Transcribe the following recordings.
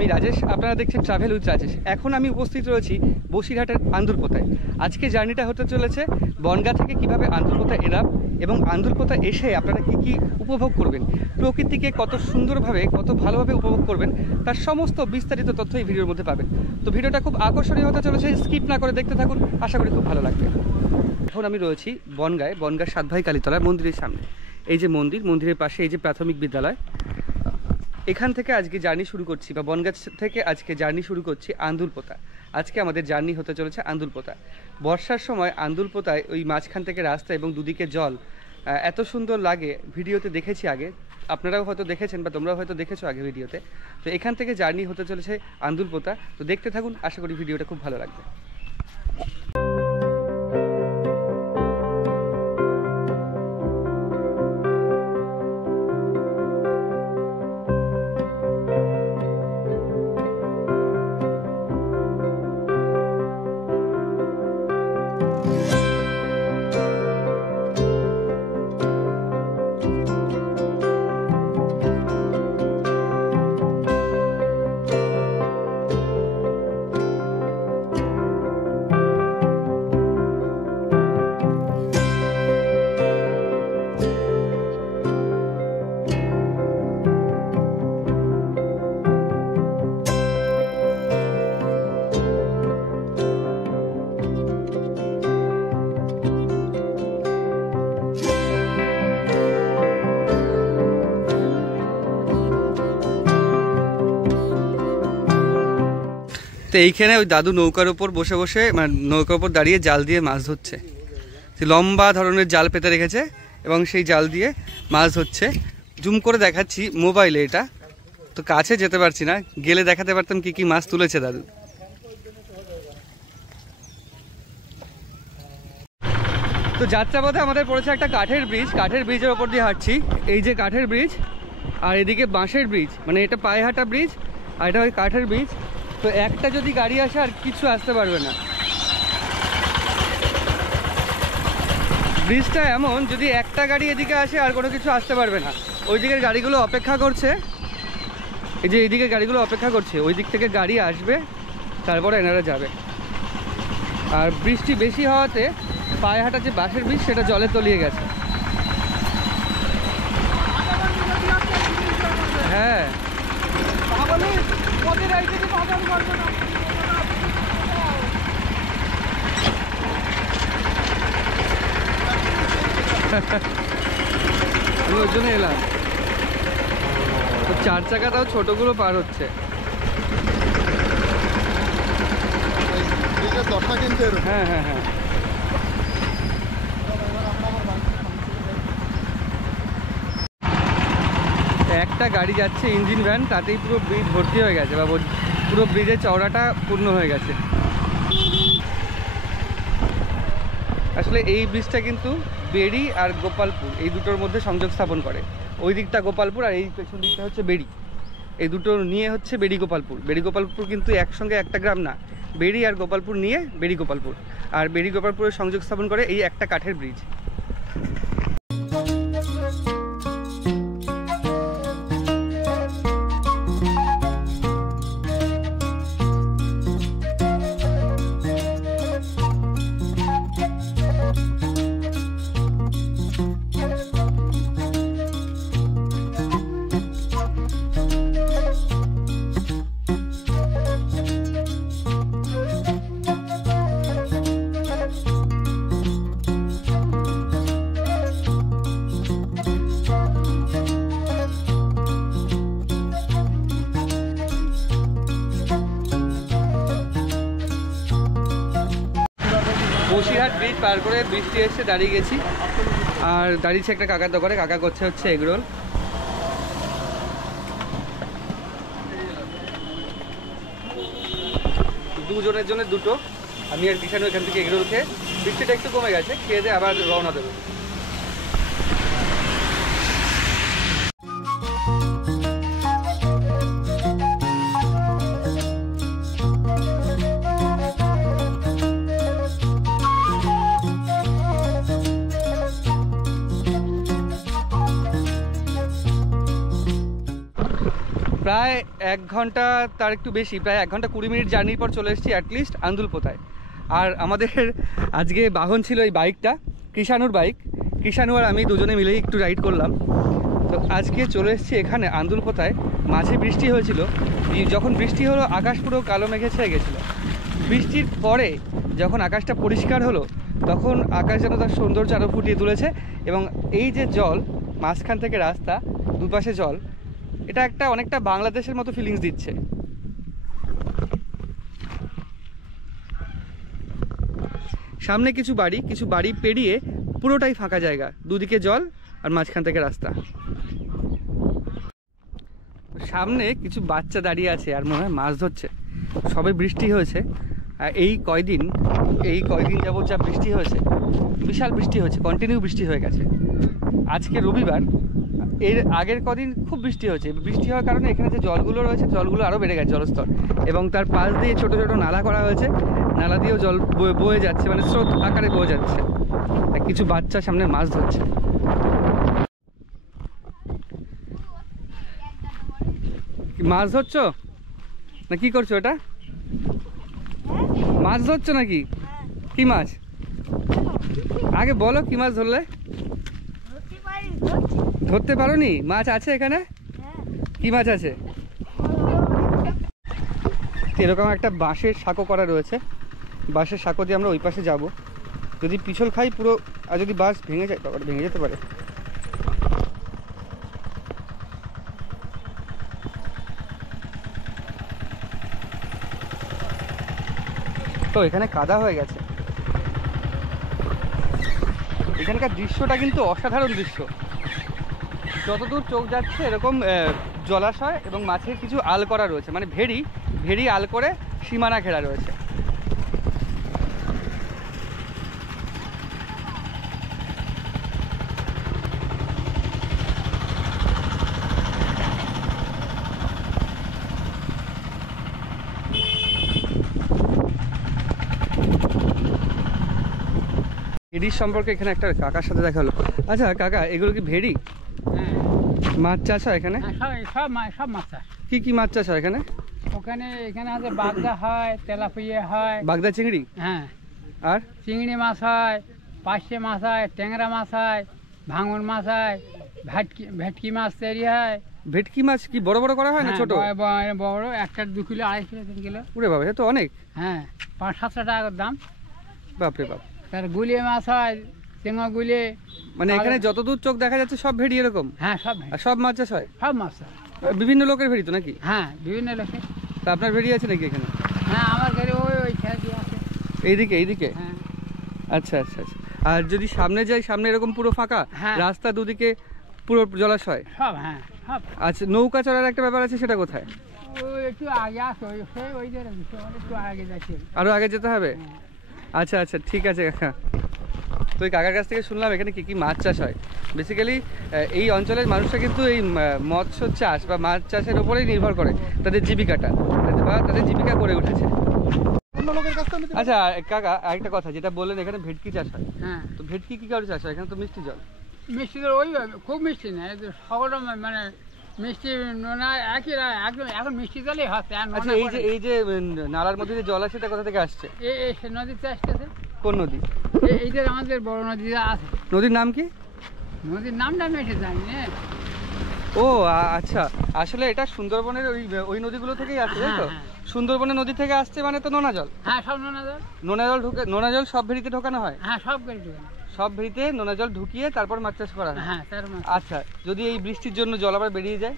আমি রাজেশ, আপনারা দেখছেন ট্রাভেল উইথ রাজেশ। এখন আমি উপস্থিত রয়েছি বসিরহাটের আন্দুলপোতায়। আজকে জার্নিটা হতে চলেছে বনগাঁ থেকে কিভাবে আন্দুলপোতা এলাম এবং আন্দুলপোতা এসে আপনারা কি উপভোগ করবেন, প্রকৃতিকে কত সুন্দরভাবে কত ভালোভাবে উপভোগ করবেন, তার সমস্ত বিস্তারিত তথ্য এই ভিডিওর মধ্যে পাবেন। তো ভিডিওটা খুব আকর্ষণীয় হতে চলেছে, স্কিপ না করে দেখতে থাকুন, আশা করি খুব ভালো লাগবে। এখন আমি রয়েছি বনগাঁ সাতভাই কালীতলা মন্দিরের সামনে। এই যে মন্দিরের পাশে এই যে প্রাথমিক বিদ্যালয়, এখান থেকে আজকে জার্নি শুরু করছি, বা বনগাঁ থেকে আজকে জার্নি শুরু করছি আন্দুলপোতা। আজকে আমাদের জার্নি হতে চলেছে আন্দুলপোতা। বর্ষার সময় আন্দুলপোতায় ওই মাঝখান থেকে রাস্তা এবং দুদিকে জল এত সুন্দর লাগে, ভিডিওতে দেখেছি আগে, আপনারাও হয়তো দেখেছেন বা তোমরাও হয়তো দেখেছো আগে ভিডিওতে। তো এখান থেকে জার্নি হতে চলেছে আন্দুলপোতা। তো দেখতে থাকুন, আশা করি ভিডিওটা খুব ভালো লাগবে। তো এইখানে ওই দাদু নৌকার ওপর বসে বসে, মানে নৌকার ওপর দাঁড়িয়ে জাল দিয়ে মাছ ধরছে। লম্বা ধরনের জাল পেতে রেখেছে এবং সেই জাল দিয়ে মাছ ধরছে। জুম করে দেখাচ্ছি মোবাইলে, এটা তো কাছে যেতে পারছি না, গেলে দেখাতে পারতাম কি কি মাছ তুলেছে দাদু। তো যাত্রাপথে আমাদের পড়েছে একটা কাঠের ব্রিজের ওপর দিয়ে হাঁটছি। এই যে কাঠের ব্রিজ, আর এদিকে বাঁশের ব্রিজ, মানে এটা পায়ে হাঁটা ব্রিজ আর এটা ওই কাঠের ব্রিজ। তো একটা যদি গাড়ি আসে আর কিছু আসতে পারবে না। ব্রিজটা এমন, যদি একটা গাড়ি এদিকে আসে আর কোনো কিছু আসতে পারবে না। ওই দিকের গাড়িগুলো অপেক্ষা করছে, এই যে এইদিকে গাড়িগুলো অপেক্ষা করছে, ওই দিক থেকে গাড়ি আসবে, তারপরে এনারা যাবে। আর বৃষ্টি বেশি হওয়াতে পায়ে হাঁটা যে বাঁশের ব্রিজ সেটা জলে তলিয়ে গেছে। হ্যাঁ, আমি ওই জন্য এলাম। তো চার চাকাটাও ছোটগুলো পার হচ্ছে। হ্যাঁ হ্যাঁ হ্যাঁ, একটা গাড়ি যাচ্ছে ইঞ্জিন ভ্যান, তাতেই পুরো ব্রিজ ভর্তি হয়ে গেছে, বা পুরো ব্রিজের চওড়াটা পূর্ণ হয়ে গেছে। আসলে এই ব্রিজটা কিন্তু বেড়ি আর গোপালপুর এই দুটোর মধ্যে সংযোগ স্থাপন করে। ওই দিকটা গোপালপুর আর এই পেছন দিকটা হচ্ছে বেড়ি। এই দুটো নিয়ে হচ্ছে বেড়ি গোপালপুর কিন্তু একসঙ্গে একটা গ্রাম না, বেড়ি আর গোপালপুর নিয়ে বেড়ি গোপালপুর, আর বেড়ি গোপালপুরের সংযোগ স্থাপন করে এই একটা কাঠের ব্রিজ। বসিরহাট ব্রিজ পার করে বৃষ্টি এসে দাঁড়িয়ে গেছি, আর দাঁড়িয়েছে একটা কাকার দোকানে। কাকা করছে হচ্ছে এগরোল। দুজনের জন্য দুটো, আমি আর কিষানু এখান থেকে এগরোল খেয়ে, বৃষ্টিটা একটু কমে গেছে, খেয়ে দিয়ে আবার রওনা দেবো। প্রায় 1 ঘন্টা তার একটু বেশি, প্রায় 1 ঘন্টা 20 মিনিট জার্নির পর চলে এসেছি অ্যাটলিস্ট আন্দুলপোতায়। আর আমাদের আজকে বাহন ছিল এই বাইকটা, কৃষাণুর বাইক। কৃষাণু আর আমি দুজনে মিলেই একটু রাইড করলাম। তো আজকে চলে এসেছি এখানে আন্দুলপোতায়। মাঝে বৃষ্টি হয়েছিল, যখন বৃষ্টি হলো আকাশ পুরো কালো মেঘে ছেয়ে গেছিলো। বৃষ্টির পরে যখন আকাশটা পরিষ্কার হলো তখন আকাশ যেন তার সৌন্দর্য আরও ফুটিয়ে তুলেছে। এবং এই যে জল, মাঝখান থেকে রাস্তা, দুপাশে জল, এটা একটা অনেকটা বাংলাদেশের মতো ফিলিংস দিচ্ছে। সামনে কিছু বাড়ি পেরিয়ে পুরোটাই ফাঁকা জায়গা, দুদিকে জল আর মাঝখান থেকে রাস্তা। সামনে কিছু বাচ্চা দাঁড়িয়ে আছে আর মনে হয় মাছ ধরছে। সবে বৃষ্টি হয়েছে, এই কয়দিন যাবত যা বৃষ্টি হয়েছে, বিশাল বৃষ্টি হয়েছে, কন্টিনিউ বৃষ্টি হয়ে গেছে। আজকে রবিবার, এর আগের কদিন খুব বৃষ্টি হয়েছে। বৃষ্টি হওয়ার কারণে এখানে যে জলগুলো রয়েছে, জলগুলো আরও বেড়ে গেছে জলস্তর। এবং তার পাশ দিয়ে ছোট ছোট নালা করা হয়েছে, নালা দিয়েও জল বয়ে যাচ্ছে, মানে স্রোত আকারে বয়ে যাচ্ছে। কিছু বাচ্চা সামনে মাছ ধরছে। মাছ ধরছো না কি করছো? এটা মাছ ধরছো নাকি? কি মাছ আগে বলো, কি মাছ ধরলে? ধরতে পারোনি? মাছ আছে এখানে? কি মাছ আছে? এরকম একটা বাঁশের সাঁকো করা রয়েছে, বাঁশের সাঁকো দিয়ে আমরা ওই পাশে যাব। যদি পিছল খাই পুরো, আর যদি বাঁশ ভেঙে যায়, ভেঙে যেতে পারে। তো এখানে কাদা হয়ে গেছে। এখানকার দৃশ্যটা কিন্তু অসাধারণ দৃশ্য। যতদূর চোখ যাচ্ছে এরকম জলাশয় এবং মাছের কিছু আল করা রয়েছে, মানে ভেড়ি আল করে সীমানা ঘেরা রয়েছে। ভেড়ির সম্পর্কে এখানে একটা কাকার সাথে দেখা হলো। আচ্ছা কাকা, এগুলো কি ভেড়ি? মাছ চাষ হয় এখানে? সব মাছ চাষ। কি মাছ চাষ হয় এখানে? এখানে আছে বাগদা হয়, তেলাপিয়া হয়, বাগদা চিংড়ি। হ্যাঁ, আর চিংড়ি মাছ হয়, পার্শে মাছ হয়, ট্যাংরা মাছ হয়, ভাঙন মাছ হয়, ভেটকি মাছ তৈরি হয়। ভেটকি মাছ কি বড় বড় করা হয় না ছোট? বড়, একটা 2 কিলো, 2.5 কিলো, 3 কিলো। ওরে বাবা, এটা তো অনেক। হ্যাঁ, 500-700 টাকার দাম। বাপরে বাপ। তার গুলিয়ে মাছ হয়, চেঙা গুলিয়ে। মানে এখানে যতদূর চোখ দেখা যাচ্ছে সব ভেড়ি এরকম? হ্যাঁ, সব। আর সব মাছ চাষ হয়? সব মাছ চাষ। বিভিন্ন লোকের ভেড়ি তো নাকি? হ্যাঁ, বিভিন্ন লোকের। তা আপনার ভেড়ি আছে নাকি এখানে? হ্যাঁ, আমার ঘরে ওই খেয়াল আছে। এইদিকে? হ্যাঁ। আচ্ছা। আর যদি সামনে যাই, সামনে এরকম পুরো ফাঁকা রাস্তা, দুদিকে পুরো জলাশয় সব। হ্যাঁ, সব। আচ্ছা, নৌকা চড়ার একটা ব্যাপার আছে, সেটা কোথায়? একটু আগে আসো, একটু আগে যাচ্ছি। আরো আগে যেতে হবে? আচ্ছা, ঠিক আছে কাকা। তো এই কাকার কাছ থেকে শুনলাম এখানে কি মাছ চাষ হয়। বেসিক্যালি এই অঞ্চলের মানুষরা কিন্তু এই মৎস্য চাষ বা মাছ চাষের উপরেই নির্ভর করে তাদের জীবিকাটা, বা তাদের জীবিকা গড়ে উঠেছে। আচ্ছা কাকা, আরেকটা কথা, যেটা বললেন এখানে ভেটকি চাষ হয়। হ্যাঁ। তো ভেটকি কি কারো চাষ হয়? এখানে তো মিষ্টি জল। মিষ্টি জল ওই খুব মিষ্টি না, সকল মানে মিষ্টি নোনা একই, একদম এখন মিষ্টি জলই হচ্ছে। আচ্ছা, এই যে নালার মধ্যে যে জল আছে সেটা কোথা থেকে আসছে? এই নদীতে আসতেছে। কোন নদী? এই যে আমাদের বড় নদী আছে। নদীর নাম কি? নদীর নামটা আমি এটা জানি না। ও আচ্ছা, আসলে এটা সুন্দরবনের ওই নদীগুলো থেকেই আসছে, তাই তো? সুন্দরবনের নদী থেকে আসছে মানে তো নোনা জল। হ্যাঁ, সব নোনা জল সব ভেড়িতে ঢোকানো হয়? হ্যাঁ, সব ঢোকানো। সব ভেড়িতে নোনা জল ঢুকিয়ে তারপর মাছ চাষ করা হয়? হ্যাঁ। আচ্ছা, যদি এই বৃষ্টির জন্য জল আবার বেরিয়ে যায়,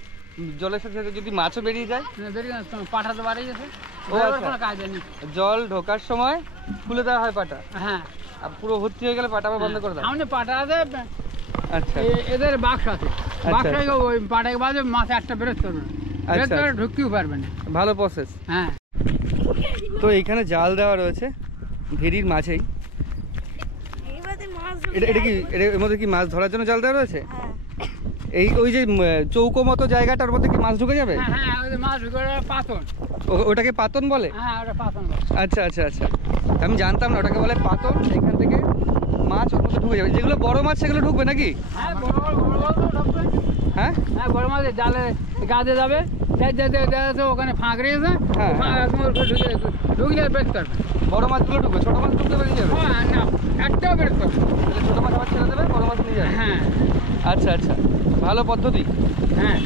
জলের সাথে সাথে যদি মাছও বেরিয়ে যায়? পাটা তো বাড়িয়ে গেছে। ও আচ্ছা, জল ঢোকার সময় খুলে দেওয়া হয় পাটা? হ্যাঁ। আর পুরো ভর্তি হয়ে গেলে পাটা আবার বন্ধ করে দেয়? সামনে পাটা আছে। আচ্ছা, এদের বাক্স আছে, বাক্সে ওই পাটাকে বাজে মাছ একটা বেরোতে পারবে না, ঢুকতেও পারবে না। ভালো প্রসেস। হ্যাঁ। তো এইখানে জাল দেওয়া রয়েছে ভেড়ির মাঝেই। এটা কি এর মধ্যে কি মাছ ধরার জন্য জাল দেওয়া রয়েছে? ওই যে চৌকো মতো জায়গাটার মধ্যে কি মাছ ঢুকে যাবে? হ্যাঁ, ওই মাছ ঢুকে পাতন। ওটাকে পাতন বলে? হ্যাঁ, ওটা পাতন। আচ্ছা, আমি জানতাম না ওটাকে বলে পাতন। এখান থেকে মাছ ওর মধ্যে ঢুকে যাবে, যেগুলো বড় মাছ সেগুলো ঢুকবে নাকি? হ্যাঁ, বড় ঢুকবে। হ্যাঁ হ্যাঁ বড় মাছ জালে গাছে যাবে তো ওখানে ফাঁক রয়েছে, হ্যাঁ। ফাঁক একদম ঢুকলে বেরোতে পারবে। বড় মাছগুলো ঢুকবে, ছোট মাছ ঢুকতে বেরিয়ে যাবে। হ্যাঁ না, একটাও বেরোতে পারবে। তাহলে ছোট মাছ আবার ছেড়ে দেবে, বড় মাছ নিয়ে যাবে। হ্যাঁ আচ্ছা আচ্ছা, ভালো পদ্ধতি। হ্যাঁ,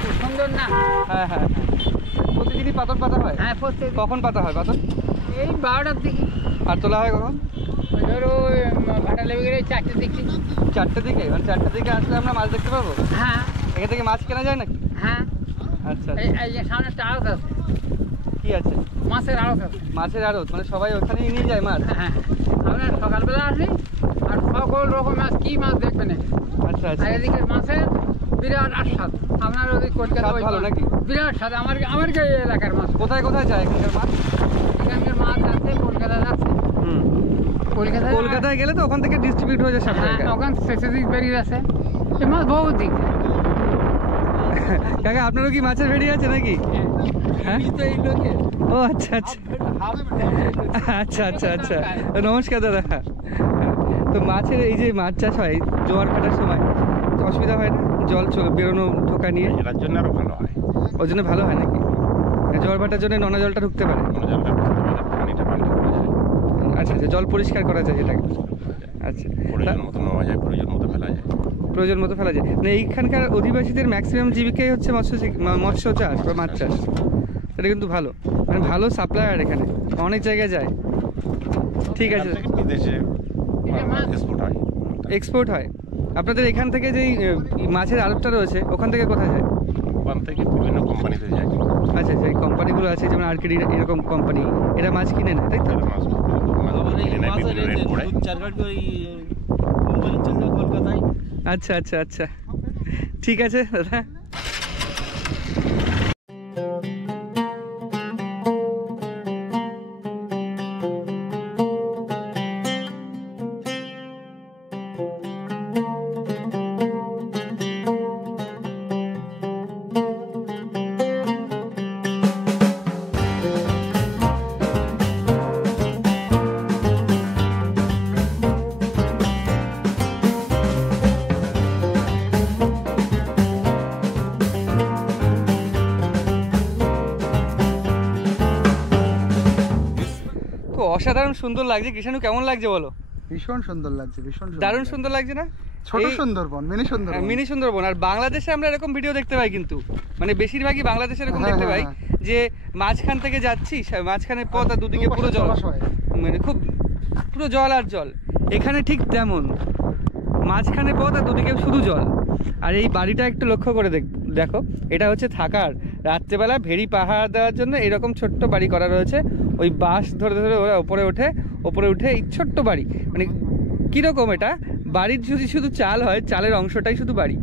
খুব সুন্দর না? হ্যাঁ হ্যাঁ হ্যাঁ, প্রতিদিনই পাতন পাতা হয়? হ্যাঁ প্রত্যেক কখন পাতা হয় পাতন? এই 12টার দিকে। আর তোলা হয় কখন? ওই ধরো ভাটা লেগে গেলে 4টের দিকে। 4টের দিকে? মানে 4টের দিকে আসলে আমরা মাছ দেখতে পাবো? হ্যাঁ এখান থেকে মাছ কেনা যায় নাকি? হ্যাঁ, আচ্ছা এই আচ্ছা। এই যে সামনে একটা আড়ত আছে, কি আছে? মাছের আড়ত আছে। মাছের আড়ত, মানে সবাই ওখানেই নিয়ে যায় মাছ? হ্যাঁ, আমরা সকালবেলা আসি আর সকল রকম মাছ, কি মাছ দেখবেন এখানে। আচ্ছা আচ্ছা। আর এদিকে মাছের বিরাট আস্বাদ। আপনার ওই কলকাতা স্বাদ ভালো নাকি? বিরাট স্বাদ। আমার এই এলাকার মাছ। কোথায় কোথায় যায় এখানকার মাছ? এখানকার মাছ আছে, কলকাতা যাচ্ছে। হুম, কলকাতায় গেলে তো ওখান থেকে ডিস্ট্রিবিউট হয়ে যায় সব হ্যাঁ, জায়গায়। ওখান শেষে দিক বেরিয়ে আছে। এই মাছ বহু দিক। কাকা আপনারও কি মাছের ভেড়ি আছে নাকি? হ্যাঁ, ও আচ্ছা আচ্ছা আচ্ছা আচ্ছা আচ্ছা, নমস্কার দাদা। তো মাছের এই যে মাছ চাষ হয় জোয়ার ভাটার সময়, তো অসুবিধা হয় না জল বেরোনো ঢোকা নিয়ে? এটার জন্য আরো ভালো হয়। ওই জন্য ভালো হয় নাকি? জোয়ার ভাটার জন্য নোনা জলটা ঢুকতে পারে? কোনো জলটা পানিটা পাল্টে করা যায়, আচ্ছা আচ্ছা, জল পরিষ্কার করা যায় যেটাকে। আচ্ছা, প্রয়োজন মতো নেওয়া যায়, প্রয়োজন মতো ফেলা যায়। প্রয়োজন মতো ফেলা যায়। মানে এইখানকার অধিবাসীদের ম্যাক্সিমাম জীবিকাই হচ্ছে মৎস্য চাষ বা মাছ চাষ। এটা কিন্তু ভালো, মানে ভালো সাপ্লায়ার এখানে, অনেক জায়গায় যায়। ঠিক আছে, এখান থেকে বিদেশে এক্সপোর্ট হয়। এক্সপোর্ট হয়। আপনাদের এখান থেকে যেই মাছের আড়তটা রয়েছে ওখান থেকে কোথায় যায়? ওখান থেকে বিভিন্ন কোম্পানিতে যায়। আচ্ছা, যে কোম্পানিগুলো আছে যেমন আরকেডি এরকম কোম্পানি, এরা মাছ কিনে নেয় তাই তো? এরা মাছ কিনে নেয়, বিভিন্ন রেট পড়ে। আচ্ছা আচ্ছা আচ্ছা, ঠিক আছে দাদা। তো অসাধারণ সুন্দর লাগছে। কৃষাণু কেমন লাগছে বলো? ভীষণ সুন্দর লাগছে, ভীষণ দারুণ সুন্দর লাগছে না? ছোট এই- সুন্দরবন, মিনি সুন্দরবন। মিনি সুন্দরবন। আর বাংলাদেশে আমরা এরকম ভিডিও দেখতে পাই কিন্তু, মানে বেশিরভাগই বাংলাদেশে এরকম হ্যাঁ, দেখতে পাই হ্যাঁ, যে মাঝখান থেকে যাচ্ছি, মাঝখানে পথ আর দুদিকে দুপাশে পুরো জল, জলাশয়। মানে খুব পুরো জল আর জল। এখানে ঠিক তেমন, মাঝখানে পথ আর দুদিকে শুধু জল। আর এই বাড়িটা একটু লক্ষ্য করে দেখো, এটা হচ্ছে থাকার, রাত্রেবেলা ভেড়ি পাহারা দেওয়ার জন্য এরকম ছোট্ট বাড়ি করা রয়েছে। ওই বাঁশ ধরে ধরে ওরা ওপরে উঠে এই ছোট্ট বাড়ি, মানে কীরকম এটা, বাড়ির যদি শুধু চাল হয়, চালের অংশটাই শুধু বাড়ি,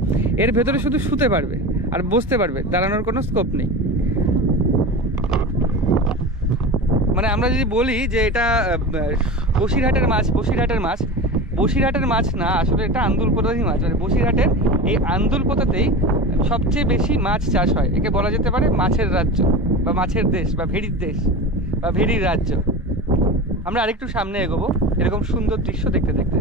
এর ভেতরে শুধু শুতে পারবে আর বসতে পারবে, দাঁড়ানোর কোনো স্কোপ নেই। মানে আমরা যদি বলি যে এটা বসিরহাটের মাছ না, আসলে এটা আন্দুলপোতারই মাছ। মানে বসিরহাটের এই আন্দুলপোতাতেই সবচেয়ে বেশি মাছ চাষ হয়। একে বলা যেতে পারে মাছের রাজ্য বা মাছের দেশ বা ভেড়ির দেশ বা ভেড়ির রাজ্য। আমরা আরেকটু সামনে এগোবো এরকম সুন্দর দৃশ্য দেখতে দেখতে।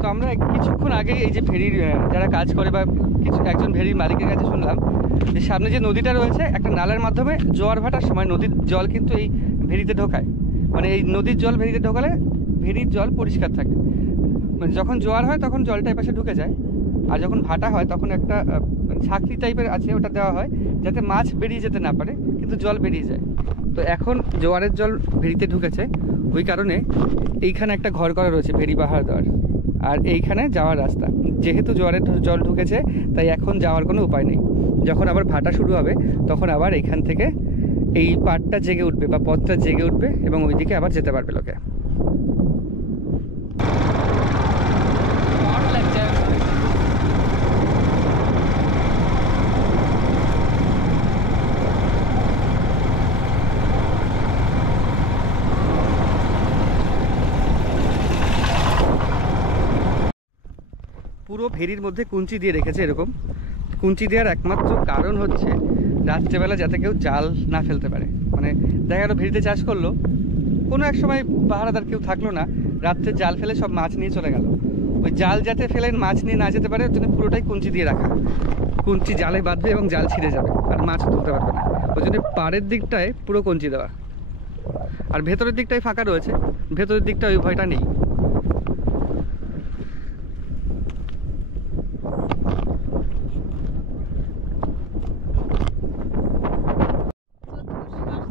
তো আমরা কিছুক্ষণ আগে এই যে ফেরির যারা কাজ করে বা একজন ফেরির মালিকের কাছে শুনলাম যে সামনে যে নদীটা রয়েছে, একটা নালার মাধ্যমে জোয়ার ভাটার সময় নদীর জল কিন্তু এই ভেরিতে ঢোকায়। মানে এই নদীর জল ভেরিতে ঢোকালে ভেরির জল পরিষ্কার থাকে। মানে যখন জোয়ার হয় তখন জলটা এপাশে ঢুকে যায়, আর যখন ভাটা হয় তখন একটা ছাকরি টাইপের আছে, ওটা দেওয়া হয় যাতে মাছ বেরিয়ে যেতে না পারে, কিন্তু জল বেরিয়ে যায়। তো এখন জোয়ারের জল ভেরিতে ঢুকেছে, ওই কারণে এইখানে একটা ঘর করা রয়েছে ভেরি পাহাড় দেওয়ার, আর এইখানে যাওয়ার রাস্তা। যেহেতু জোয়ারের জল ঢুকেছে তাই এখন যাওয়ার কোনো উপায় নেই। যখন আবার ভাটা শুরু হবে তখন আবার এইখান থেকে এই পাড়টা জেগে উঠবে বা পথটা জেগে উঠবে এবং ওইদিকে আবার যেতে পারবে লোকে। পুরো ভেরির মধ্যে কুঞ্চি দিয়ে রেখেছে এরকম। কুঞ্চি দেওয়ার একমাত্র কারণ হচ্ছে রাত্রেবেলা যাতে কেউ জাল না ফেলতে পারে। মানে দেখা গেলো ভেরিতে চাষ করলো, কোনো এক সময় পাহারাদার কেউ থাকলো না, রাত্রে জাল ফেলে সব মাছ নিয়ে চলে গেল, ওই জাল যাতে ফেলেন মাছ নিয়ে না যেতে পারে ওর জন্য পুরোটাই কুঞ্চি দিয়ে রাখা। কুঞ্চি জালে বাঁধবে এবং জাল ছিঁড়ে যাবে আর মাছ তুলতে পারবে না, ওই জন্য পাড়ের দিকটায় পুরো কুঞ্চি দেওয়া। আর ভেতরের দিকটাই ফাঁকা রয়েছে, ভেতরের দিকটা ওই ভয়টা নেই।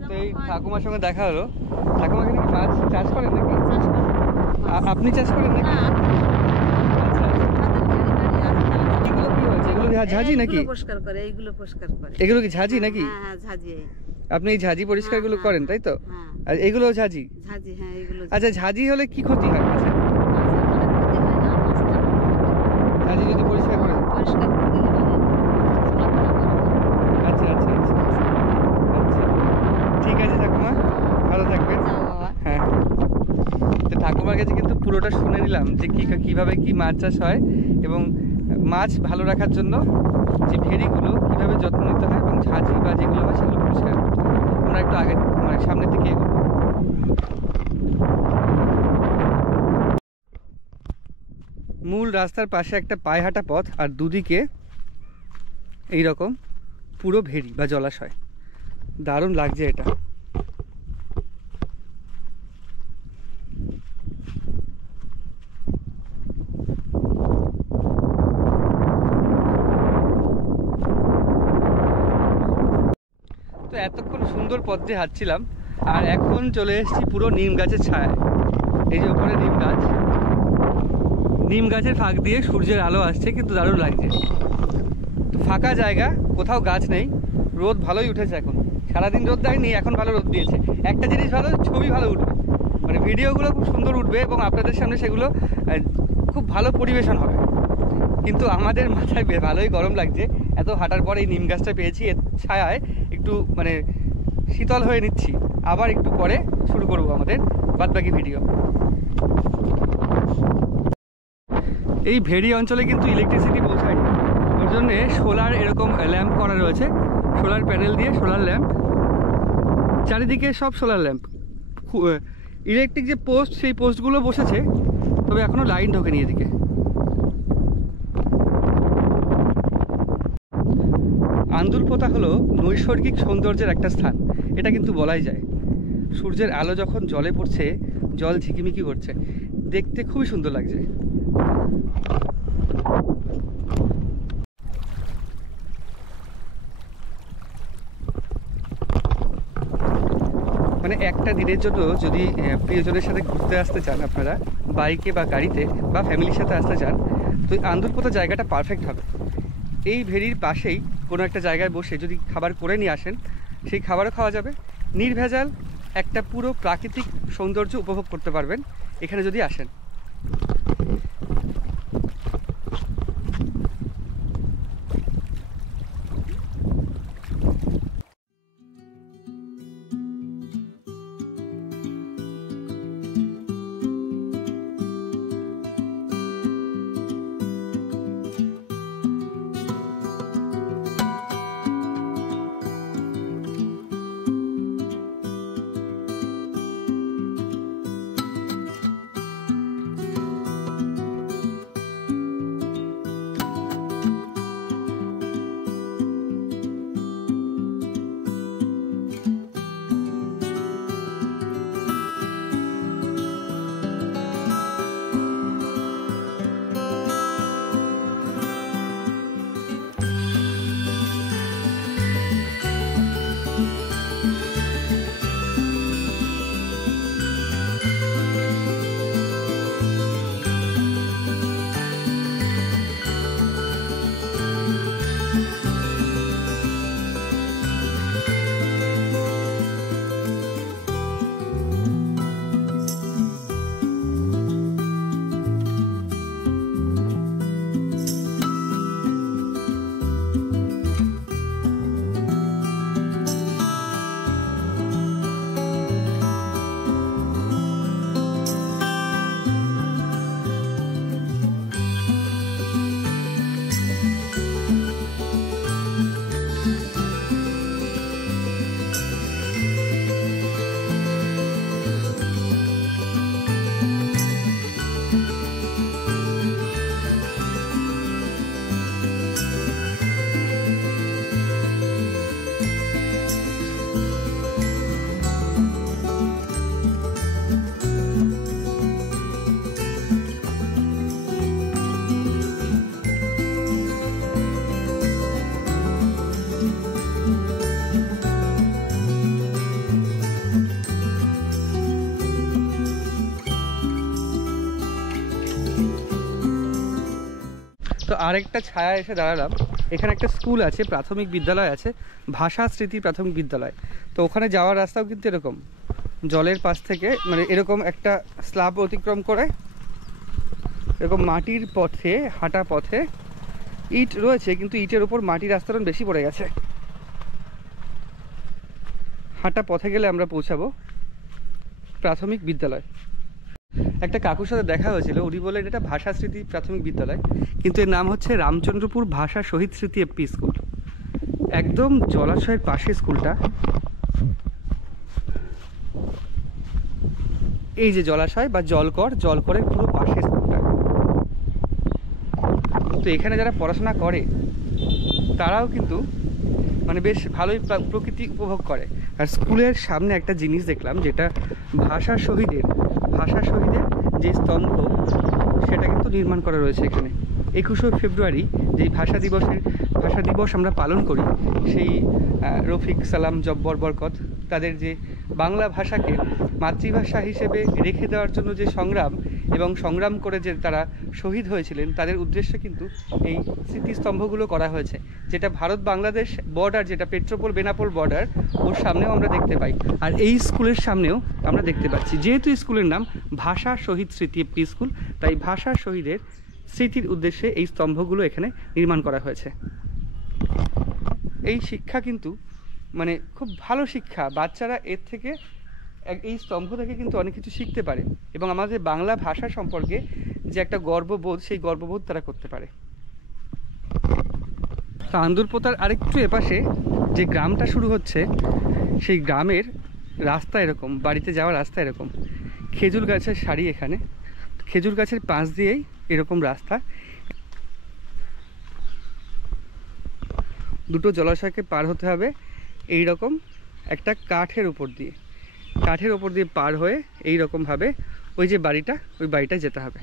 তো এই ঠাকুমার সঙ্গে দেখা হলো। ঠাকুমা এখানে কি মাছ চাষ করেন নাকি? আপনি চাষ করেন নাকি? আচ্ছা, এগুলো কি হয়েছে? এগুলো ঝাঁঝি নাকি? পরিষ্কার করে, এইগুলো পরিষ্কার করে। এগুলো কি ঝাঁঝি নাকি? হ্যাঁ হ্যাঁ, ঝাঁঝি। আপনি এই ঝাঁঝি পরিষ্কার গুলো করেন তাই তো? হ্যাঁ, আর এগুলো ঝাঁঝি? ঝাঁঝি, হ্যাঁ এগুলো। আচ্ছা, ঝাঁঝি হলে কি ক্ষতি হয় মাছের? ঝাঁঝি যদি পরিষ্কার করে দেন? পরিষ্কার করে দিলে মানে আচ্ছা আচ্ছা আচ্ছা আচ্ছা, ঠিক আছে ঠাকুমা, ভালো থাকবেন। যাও বাবা। হ্যাঁ, তো ঠাকুমার কাছে কিন্তু পুরোটা শুনে নিলাম যে কিভাবে কি মাছ চাষ হয় এবং মাছ ভালো রাখার জন্য যে ভেড়িগুলো কিভাবে যত্ন নিতে হয় এবং ঝাঁঝি বা যেগুলো হয় সেগুলো পরিষ্কার করতে হয়। আমরা একটু আগে মানে সামনের দিকে এগোবো। মূল রাস্তার পাশে একটা পায়ে হাঁটা পথ আর দুদিকে এইরকম পুরো ভেড়ি বা জলাশয়। দারুণ লাগছে এটা। তো এতক্ষণ সুন্দর পথ দিয়ে হাঁটছিলাম আর এখন চলে এসেছি পুরো নিম গাছের ছায়ায়। এই যে ওপরে নিম গাছ, নিম গাছের ফাঁক দিয়ে সূর্যের আলো আসছে, কিন্তু দারুণ লাগছে। তো ফাঁকা জায়গা, কোথাও গাছ নেই, রোদ ভালোই উঠেছে এখন। সারাদিন রোদ দেয়নি, এখন ভালো রোদ দিয়েছে। একটা জিনিস ভালো, ছবি ভালো উঠবে, মানে ভিডিওগুলো খুব সুন্দর উঠবে এবং আপনাদের সামনে সেগুলো খুব ভালো পরিবেশন হবে। কিন্তু আমাদের মাথায় ভালোই গরম লাগছে, এত হাঁটার পরে এই নিম গাছটা পেয়েছি, এর ছায়ায় একটু মানে শীতল হয়ে নিচ্ছি। আবার একটু পরে শুরু করব আমাদের বাদবাকি ভিডিও। এই ভেড়ি অঞ্চলে কিন্তু ইলেকট্রিসিটি পৌঁছায়নি, ওর জন্যে সোলার এরকম ল্যাম্প করা রয়েছে, সোলার প্যানেল দিয়ে সোলার ল্যাম্প, চারিদিকে সব সোলার ল্যাম্প। ইলেকট্রিক যে পোস্ট, সেই পোস্টগুলো বসেছে, তবে এখনও লাইন ঢোকেনি এদিকে। আন্দুলপোতা হলো নৈসর্গিক সৌন্দর্যের একটা স্থান, এটা কিন্তু বলাই যায়। সূর্যের আলো যখন জলে পড়ছে, জল ঝিকিমিকি করছে, দেখতে খুবই সুন্দর লাগছে। মানে একটা দিনের জন্য যদি প্রিয়জনের সাথে ঘুরতে আসতে চান আপনারা, বাইকে বা গাড়িতে বা ফ্যামিলির সাথে আসতে চান, তো আন্দুলপোতা জায়গাটা পারফেক্ট হবে। এই ভেড়ির পাশেই কোনো একটা জায়গায় বসে যদি খাবার করে নিয়ে আসেন, সেই খাবারও খাওয়া যাবে, নির্ভেজাল একটা পুরো প্রাকৃতিক সৌন্দর্য উপভোগ করতে পারবেন এখানে যদি আসেন। আরেকটা ছায়া এসে দাঁড়ালাম। এখানে একটা স্কুল আছে, প্রাথমিক বিদ্যালয় আছে, ভাষা স্মৃতি প্রাথমিক বিদ্যালয়। তো ওখানে যাওয়ার রাস্তাও কিন্তু এরকম জলের পাশ থেকে, মানে এরকম একটা স্ল্যাব অতিক্রম করে এরকম মাটির পথে, হাঁটা পথে ইট রয়েছে, কিন্তু ইটের ওপর মাটির আস্তরণ বেশি পড়ে গেছে। হাঁটা পথে গেলে আমরা পৌঁছাবো প্রাথমিক বিদ্যালয়। একটা কাকুর সাথে দেখা হয়েছিল, উনি বললেন এটা ভাষা স্মৃতি প্রাথমিক বিদ্যালয়, কিন্তু এর নাম হচ্ছে রামচন্দ্রপুর ভাষা শহীদ স্মৃতি এপি স্কুল। একদম জলাশয়ের পাশে স্কুলটা। এই যে জলাশয় বা জলকরের পুরো পাশে স্কুলটা। তো এখানে যারা পড়াশোনা করে তারাও কিন্তু মানে বেশ ভালোই প্রকৃতি উপভোগ করে। আর স্কুলের সামনে একটা জিনিস দেখলাম, যেটা ভাষা শহীদের যে স্তম্ভ, সেটা কিন্তু নির্মাণ করা রয়েছে এখানে। 21শে ফেব্রুয়ারি যেই ভাষা দিবস আমরা পালন করি, সেই রফিক, সালাম, জব্বর, বরকত তাদের যে বাংলা ভাষাকে মাতৃভাষা হিসেবে রেখে দেওয়ার জন্য যে সংগ্রাম করে যে তারা শহীদ হয়েছিলেন, তাদের উদ্দেশ্যে কিন্তু এই স্মৃতিস্তম্ভগুলো করা হয়েছে, যেটা ভারত বাংলাদেশ বর্ডার, যেটা পেট্রোপোল বেনাপোল বর্ডার, ওর সামনেও আমরা দেখতে পাই। আর এই স্কুলের সামনেও আমরা দেখতে পাচ্ছি। যেহেতু স্কুলের নাম ভাষা শহীদ স্মৃতি এপি স্কুল, তাই ভাষা শহীদের স্মৃতির উদ্দেশ্যে এই স্তম্ভগুলো এখানে নির্মাণ করা হয়েছে। এই শিক্ষা কিন্তু মানে খুব ভালো শিক্ষা। বাচ্চারা এর থেকে, এই স্তম্ভ থেকে কিন্তু অনেক কিছু শিখতে পারে, এবং আমাদের বাংলা ভাষা সম্পর্কে যে একটা গর্ববোধ, সেই গর্ববোধ তারা করতে পারে। তো আন্দুরপোতার আরেকটু এপাশে যে গ্রামটা শুরু হচ্ছে, সেই গ্রামের রাস্তা এরকম, বাড়িতে যাওয়ার রাস্তা এরকম, খেজুর গাছের সারি, এখানে খেজুর গাছের পাশ দিয়েই এরকম রাস্তা। দুটো জলাশয়কে পার হতে হবে এই রকম একটা কাঠের ওপর দিয়ে পার হয়ে এই রকমভাবে ওই যে বাড়িটা, ওই বাড়িটায় যেতে হবে।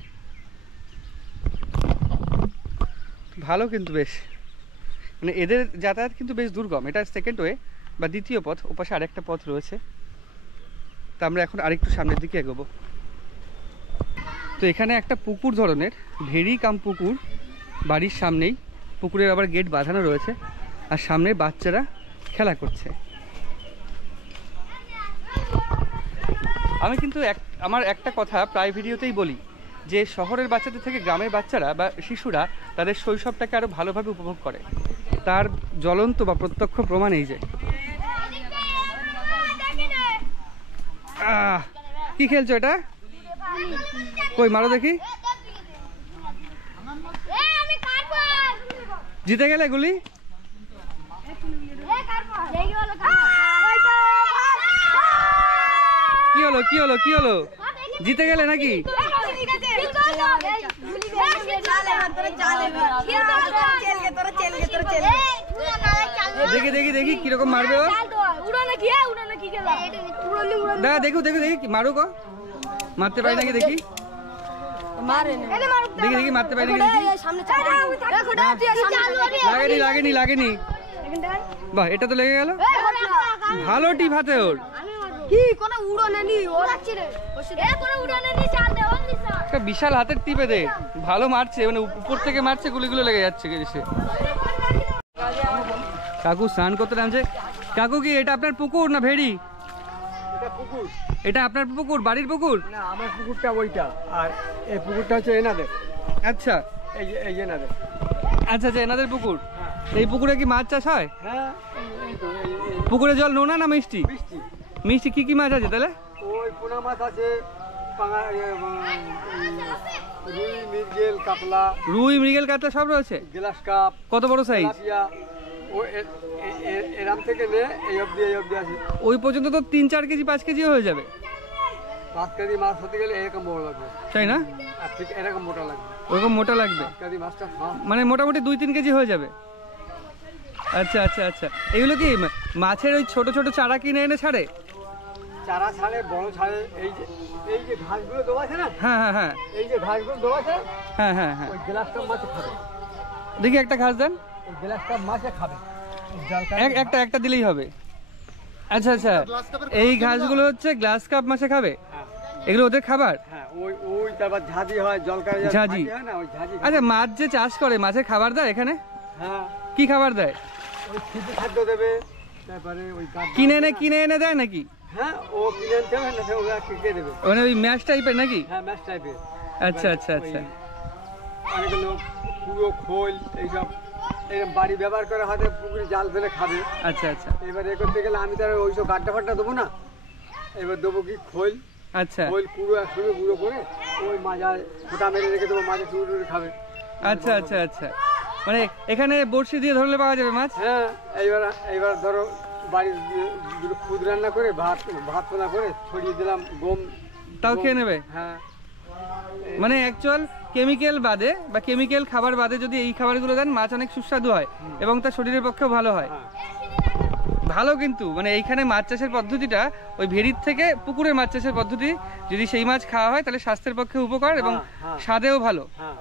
ভালো কিন্তু বেশ, মানে এদের যাতায়াত কিন্তু বেশ দুর্গম। এটা সেকেন্ড ওয়ে বা দ্বিতীয় পথ, ওপাশে আরেকটা পথ রয়েছে। তা আমরা এখন আরেকটু সামনের দিকে এগোবো। তো এখানে একটা পুকুর ধরনের, ভেরি কাম পুকুর বাড়ির সামনেই। পুকুরের আবার গেট বাঁধানো রয়েছে, আর সামনে বাচ্চারা খেলা করছে। আমি কিন্তু আমার একটা কথা প্রায় ভিডিওতেই বলি, যে শহরের বাচ্চাদের থেকে গ্রামের বাচ্চারা বা শিশুরা তাদের শৈশবটাকে আরও ভালোভাবে উপভোগ করে। তার জ্বলন্ত বা প্রত্যক্ষ প্রমাণ এই যে। কি খেলছো এটা? কই মারো দেখি। জিতে গেলে গুলি? কি হলো? জিতে গেলে নাকি? দেখি কিরকম মারবে। দেখি মারো গো, মারতে পারি নাকি দেখি। দেখি মারতে পারি নাকি দেখি। লাগেনি। বাহ, এটা তো লেগে গেল। ভালো টিপ হাতে ওর। একটা বিশাল হাতের টিপ এদের, ভালো মারছে, মানে উপর থেকে মারছে, গুলিগুলো লেগে যাচ্ছে এসে। কাকু স্নান করতে নামছে। কাকু কি এটা আপনার পুকুর না ভেড়ি? এটা আপনার পুকুর, বাড়ির পুকুর? না, আমার পুকুরটা ওইটা, আর এই পুকুরটা হচ্ছে এনাদের। আচ্ছা, এই এনাদের। আচ্ছা, এনাদের পুকুর। এই পুকুরে কি মাছ চাষ হয়? হ্যাঁ। পুকুরে জল নোনা না মিষ্টি? মিষ্টি। কি মাছ আছে তাহলে? ওই পোনা মাছ আছে, রুই, মৃগেল, কাতলা সব রয়েছে। Glass cup. কত বড় সাইজ? এরাম থেকে নে এই অবধি আছে। ওই পর্যন্ত তো 3-4 কেজি 5 কেজিও হয়ে যাবে। 5 কেজি মাছ হতে গেলে এরকম বড় লাগবে, তাই না? আর ঠিক এরকম মোটা লাগবে। ওরকম মোটা লাগবে। 5 কেজি মাছটা মানে মোটামুটি 2-3 কেজি হয়ে যাবে। আচ্ছা। এগুলো কি মাছের ওই ছোট ছোট চারা কিনে এনে ছাড়ে? চারা ছাড়ে, বড় ছাড়ে। এই যে ঘাসগুলো দেওয়া আছে না? হ্যাঁ। এই যে ঘাসগুলো দেওয়া আছে, হ্যাঁ। ওই গ্লাসটা মাছে খাবে। দেখি একটা ঘাস দেন। ওই গ্লাসটা মাছে খাবে। একটা দিলেই হবে। আচ্ছা, এই ঘাসগুলো হচ্ছে গ্লাস কাপ মাছে খাবে? এগুলো ওদের খাবার? হ্যাঁ, ওই ওই তারপর ঝাঁজি হয়, জলকারে ঝাঁজি। ঝাঁজি হয় না, ওই ঝাঁজি। আচ্ছা, মাছ যে চাষ করে মাছের খাবার দেয় এখানে? হ্যাঁ, কি খাবার দেয়? ওই খিচুড়ি খাদ্য দেবে, তারপরে ওই গাছ কিনে এনে দেয় নাকি? হ্যাঁ, ও কিনে আনতে হবে না, ওরা কিনে দেবে। মানে ওই ম্যাশ টাইপের নাকি? হ্যাঁ, ম্যাচ টাইপের। আচ্ছা আচ্ছা আচ্ছা। অনেক লোক পুরো খোল এইসব এরকম বাড়ি ব্যবহার করে হয়তো পুকুরে জাল ফেলে খাবে। আচ্ছা আচ্ছা এবার এ করতে গেলে আমি তার ওইসব গাড্ডা ফাড্ডা দেবো না, এবার দেবো কি খোল, আচ্ছা খোল কুড়ো একসঙ্গে গুঁড়ো করে ওই মাজা ফোটা মেরে রেখে দেবো, মাঝে চুড়ে টুড়ে খাবে। আচ্ছা আচ্ছা আচ্ছা। মানে এখানে বড়শি দিয়ে ধরলে পাওয়া যাবে মাছ? হ্যাঁ, এইবার ধরো বাড়ির দুটো খুদ রান্না করে ভাত পোনা করে ছড়িয়ে দিলাম গম, তাও খেয়ে নেবে? হ্যাঁ। মানে অ্যাকচুয়াল কেমিক্যাল বাদে বা কেমিক্যাল খাবার বাদে যদি এই খাবারগুলো দেন মাছ অনেক সুস্বাদু হয় এবং তার শরীরের পক্ষেও ভালো হয়। হ্যাঁ। ভালো, কিন্তু মানে এইখানে মাছ চাষের পদ্ধতিটা ওই ভেড়ির থেকে পুকুরের মাছ চাষের পদ্ধতি, যদি সেই মাছ খাওয়া হয় তাহলে স্বাস্থ্যের পক্ষে উপকার এবং হ্যাঁ। স্বাদেও ভালো। হ্যাঁ,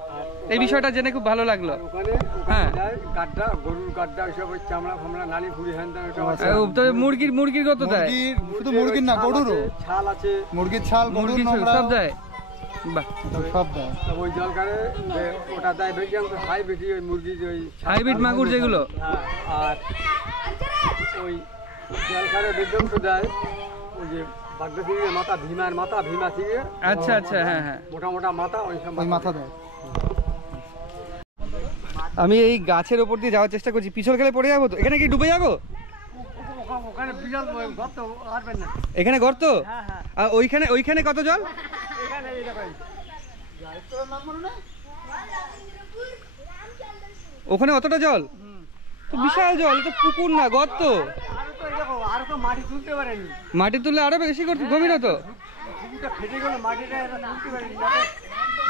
এই বিষয়টা জেনে খুব ভালো লাগলো। ওখানে হ্যাঁ। যায় গাড্ডা, গরুর গাড্ডা, ওইসব ওই চামড়া ফামড়া নালি ভুড়ি হ্যান ত্যান ওইসব আছে। তবে মুরগির কত দেয়? শুধু মুরগির না, গরুরও। ছাল আছে, মুরগির ছাল, গরুর মুরগির নোংরা সব দেয়? বাহ, সব দেয়। তবে ওই জলকারে ওটা দেয় বেশি, অংশ হাই বেশি ওই মুরগির ওই ছাল। হাইব্রিড মাগুর যেগুলো। হ্যাঁ, আর ওই জলকারে বেশি অংশ দেয় ওই যে বাগদা চিংড়ির মাথা, ভীমা চিংড়ি। আচ্ছা আচ্ছা, হ্যাঁ হ্যাঁ। মোটা মোটা মাথা, ওই সব ওই মাথা দেয়। আমি এই গাছের ওপর দিয়ে যাওয়ার চেষ্টা করছি, পিছল খেলে পড়ে যাবো তো? এখানে কি ডুবে যাবো? ওখানে বিশাল গর্ত, আসবেন না। এখানে গর্ত? হ্যাঁ, হ্যাঁ। আর ওইখানে কত জল? এখানে এই দেখো, ওখানে অতটা জল? তো বিশাল জল, এটা পুকুর না, গর্ত। আরো তো মাটি তুলতে পারেনি, মাটি তুললে আরো বেশি গভীর হতো। পুকুরটা ফেটে গেল, মাটিটা এরা তুলতে পারেনি,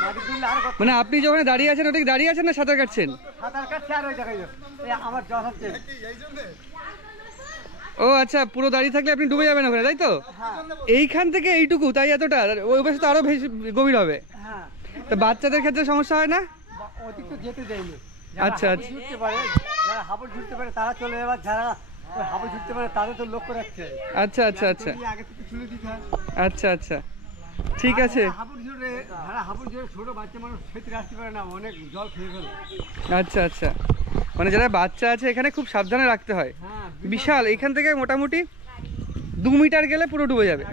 মাটি তুললে আরো মানে আপনি যখন দাঁড়িয়ে আছেন ওটা কি দাঁড়িয়ে আছেন না সাঁতার কাটছেন? সাঁতার কাটছে। আর ওই দেখাই আমার জল হচ্ছে। ও আচ্ছা, পুরো দাঁড়িয়ে থাকলে আপনি ডুবে যাবেন ওখানে, তাই তো? এইখান থেকে এইটুকু, তাই এতটা? ওই পাশে তো আরো বেশি গভীর হবে। হ্যাঁ, তো বাচ্চাদের ক্ষেত্রে সমস্যা হয় না? ওদিক তো যেতে দেয়নি। আচ্ছা, আচ্ছা। ছুটতে পারে, যারা হাবড় ছুটতে পারে তারা চলে যাবার, যারা ওই হাবড় ছুটতে পারে তাদের তো লক্ষ্য রাখতে হয়। আচ্ছা আচ্ছা আচ্ছা আগে থেকে তুলে দিতে হয়। আচ্ছা আচ্ছা, ঠিক আছে। হাবড় ঝুড়ে, যারা হাবড় ঝুড়ে ছোট বাচ্চা মানুষ সেতে আসতে পারে না, অনেক জল খেয়ে ফেলে। আচ্ছা আচ্ছা, মানে যারা বাচ্চা আছে এখানে খুব সাবধানে রাখতে হয়। হ্যাঁ, বিশাল, এখান থেকে মোটামুটি 2 মিটার গেলে পুরো ডুবে যাবে,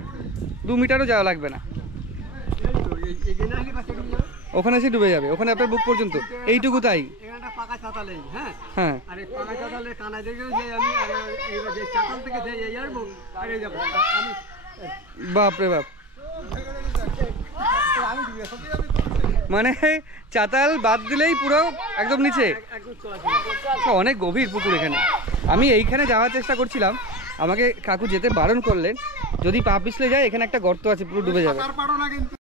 2 মিটারও যাওয়া লাগবে না। এই তো, এখানে আসলে বাচ্চা ডুবে যাবে। ওখানে এসে ডুবে যাবে, ওখানে আপনার বুক পর্যন্ত এইটুকু, তাই? এখানে একটা পাকা চাতাল এই, হ্যাঁ। হ্যাঁ। আর এই পাকা চাতালে কানা দেখে যে আমি, আর এইবার যে চাতাল থেকে যে এই আসবো, আর এই যাবো আমি। বাপরে বাপ, মানে চাতাল বাদ দিলেই পুরো একদম নিচে। একদম চলা অনেক গভীর পুকুর এখানে। আমি এইখানে যাওয়ার চেষ্টা করছিলাম, আমাকে কাকু যেতে বারণ করলেন, যদি পা পিছলে যায় এখানে একটা গর্ত আছে, পুরো ডুবে যাবে। সাঁতার পারো না কিন্তু।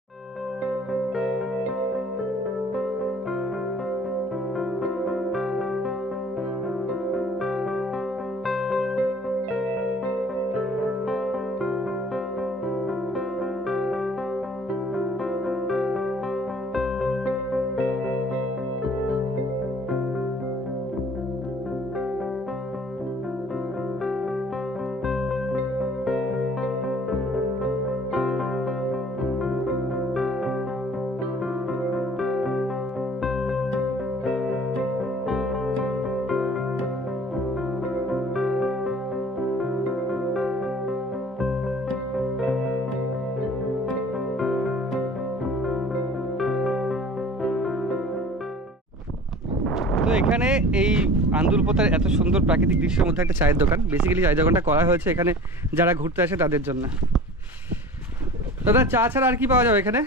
তো এখানে এই আন্দুলপোতার এত সুন্দর প্রাকৃতিক দৃশ্যের মধ্যে একটা চায়ের দোকান, বেসিক্যালি চায়ের দোকানটা করা হয়েছে এখানে যারা ঘুরতে আসে তাদের জন্য। দাদা, চা ছাড়া আর কি পাওয়া যাবে এখানে?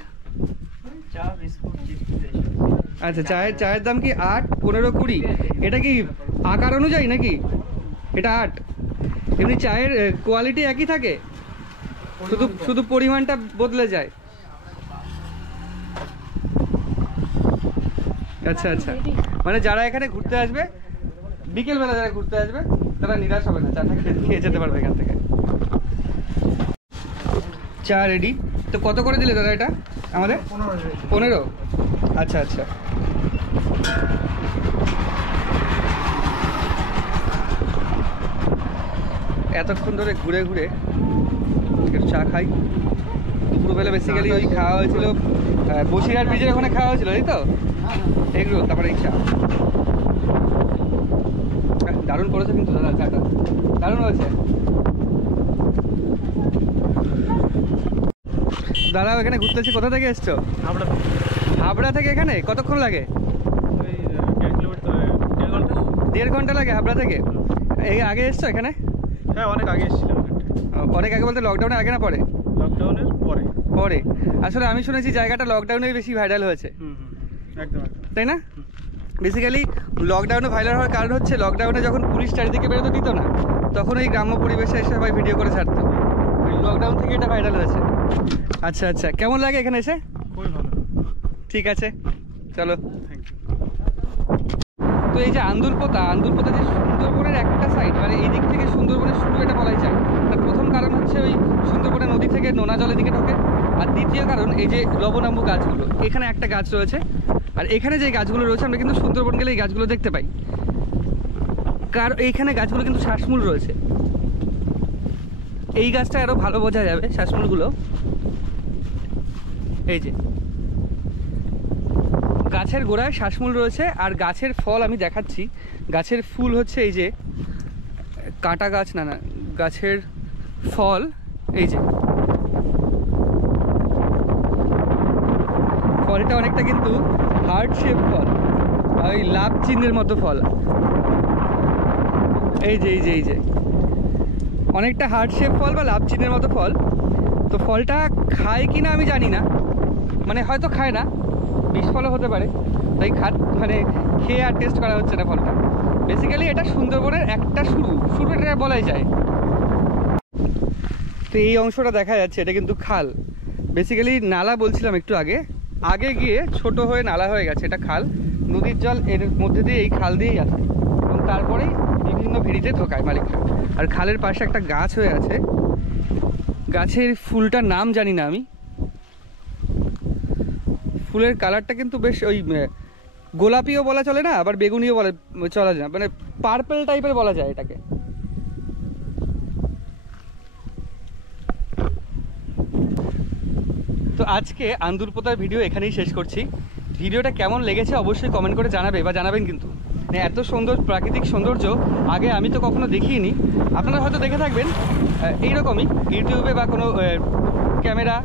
আচ্ছা, চায়ের দাম কি 8, 15, 20? এটা কি আকার অনুযায়ী নাকি? এটা 8। এমনি চায়ের কোয়ালিটি একই থাকে, শুধু পরিমাণটা বদলে যায়। আচ্ছা আচ্ছা, মানে যারা এখানে ঘুরতে আসবে, বিকেলবেলা যারা ঘুরতে আসবে তারা নিরাশ হবে না, চাটা খেয়ে যেতে পারবে এখান থেকে। চা রেডি। তো কত করে দিলে দাদা এটা আমাদের? 15। আচ্ছা আচ্ছা, এতক্ষণ ধরে ঘুরে ঘুরে একটু চা খাই। দুপুরবেলা বেসিক্যালি ওই খাওয়া হয়েছিল বসিরহাট ব্রিজের ওখানে খাওয়া হয়েছিল এই তো এগ রোল তারপরে রিক্সা। দারুণ করেছে কিন্তু দাদা চাটা, দারুণ হয়েছে। দাদা এখানে ঘুরতে এসেছি, কোথা থেকে এসছো? হাবড়া থেকে। এখানে কতক্ষণ লাগে? 1.5 ঘন্টা লাগে হাবড়া থেকে। এই আগে এসছো এখানে? হ্যাঁ, অনেক আগে এসেছিলাম। অনেক আগে বলতে লকডাউনের আগে না পরে? লকডাউনের পরে। পরে। আসলে আমি শুনেছি জায়গাটা লকডাউনেই বেশি ভাইরাল হয়েছে, একদম তাই না? বেসিক্যালি লকডাউনে ভাইরাল হওয়ার কারণ হচ্ছে লকডাউনে যখন পুলিশ চারিদিকে বেরোতে দিত না, তখন ওই গ্রাম্য পরিবেশে এসে সবাই ভিডিও করে ছাড়তো। ওই লকডাউন থেকে এটা ভাইরাল হয়েছে। আচ্ছা আচ্ছা, কেমন লাগে এখানে এসে? খুবই ভালো। ঠিক আছে, চলো। Thank you. তো এই যে আন্দুলপোতা যে সুন্দরবনের একটা সাইড, মানে এই দিক থেকে সুন্দরবনের শুরু এটা বলাই যায়। তার প্রথম কারণ হচ্ছে ওই সুন্দরবনের নদী থেকে নোনা জলের দিকে ঢোকে, আর দ্বিতীয় কারণ এই যে লবণাম্বু গাছগুলো। এখানে একটা গাছ রয়েছে, আর এখানে যে গাছগুলো রয়েছে আমরা কিন্তু সুন্দরবন গেলে এই গাছগুলো দেখতে পাই। কারণ এইখানে গাছগুলো কিন্তু শ্বাসমূল রয়েছে। এই গাছটা আরও ভালো বোঝা যাবে শ্বাসমূলগুলো। এই যে গাছের গোড়ায় শ্বাসমূল রয়েছে, আর গাছের ফল আমি দেখাচ্ছি। গাছের ফুল হচ্ছে এই যে কাঁটা গাছ, না না গাছের ফল এই যে ফলটা অনেকটা কিন্তু হার্ট শেপ ফল, ওই লাভ চিহ্নের মতো ফল। এই যে এই যে এই যে অনেকটা হার্ট শেপ ফল বা লাভ চিহ্নের মতো ফল। তো ফলটা খায় কি না আমি জানি না, মানে হয়তো খায় না, বিষ ফলও হতে পারে, তাই মানে খেয়ে আর টেস্ট করা হচ্ছে না ফলটা। বেসিক্যালি এটা সুন্দরবনের একটা শুরু এটা বলাই যায়। তো এই অংশটা দেখা যাচ্ছে, এটা কিন্তু খাল। বেসিক্যালি নালা বলছিলাম একটু আগে গিয়ে ছোট হয়ে নালা হয়ে গেছে। এটা খাল, নদীর জল এর মধ্যে দিয়ে এই খাল দিয়েই আসে এবং তারপরেই বিভিন্ন ভেড়িতে ঢোকায় মালিকরা। আর খালের পাশে একটা গাছ হয়ে আছে, গাছের ফুলটার নাম জানি না আমি। ফুলের কালারটা কিন্তু বেশ ওই গোলাপিও বলা চলে না, আবার বেগুনিও বলা চলা যায় না, মানে পার্পল টাইপের বলা যায় এটাকে। তো আজকে আন্দুলপোতার ভিডিও এখানেই শেষ করছি। ভিডিওটা কেমন লেগেছে অবশ্যই কমেন্ট করে জানাবে বা জানাবেন কিন্তু। এত সুন্দর প্রাকৃতিক সৌন্দর্য আগে আমি তো কখনো দেখিনি। আপনারা হয়তো দেখে থাকবেন এইরকমই ইউটিউবে বা কোনো ক্যামেরা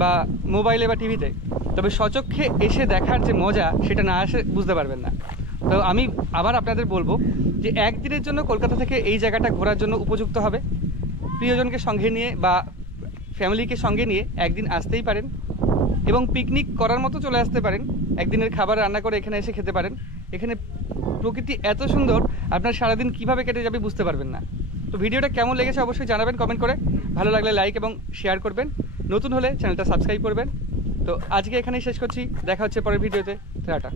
বা মোবাইলে বা টিভিতে, তবে সচক্ষে এসে দেখার যে মজা সেটা না এসে বুঝতে পারবেন না। তো আমি আবার আপনাদের বলবো যে একদিনের জন্য কলকাতা থেকে এই জায়গাটা ঘোরার জন্য উপযুক্ত হবে। প্রিয়জনকে সঙ্গে নিয়ে বা ফ্যামিলিকে সঙ্গে নিয়ে একদিন আসতেই পারেন এবং পিকনিক করার মতো চলে আসতে পারেন। একদিনের খাবার রান্না করে এখানে এসে খেতে পারেন। এখানে প্রকৃতি এত সুন্দর, আপনার সারাদিন কিভাবে কেটে যাবে বুঝতে পারবেন না। তো ভিডিওটা কেমন লেগেছে অবশ্যই জানাবেন কমেন্ট করে। ভালো লাগলে লাইক এবং শেয়ার করবেন, নতুন হলে চ্যানেলটা সাবস্ক্রাইব করবেন। তো আজকে এখানেই শেষ করছি, দেখা হচ্ছে পরের ভিডিওতে। টাটা।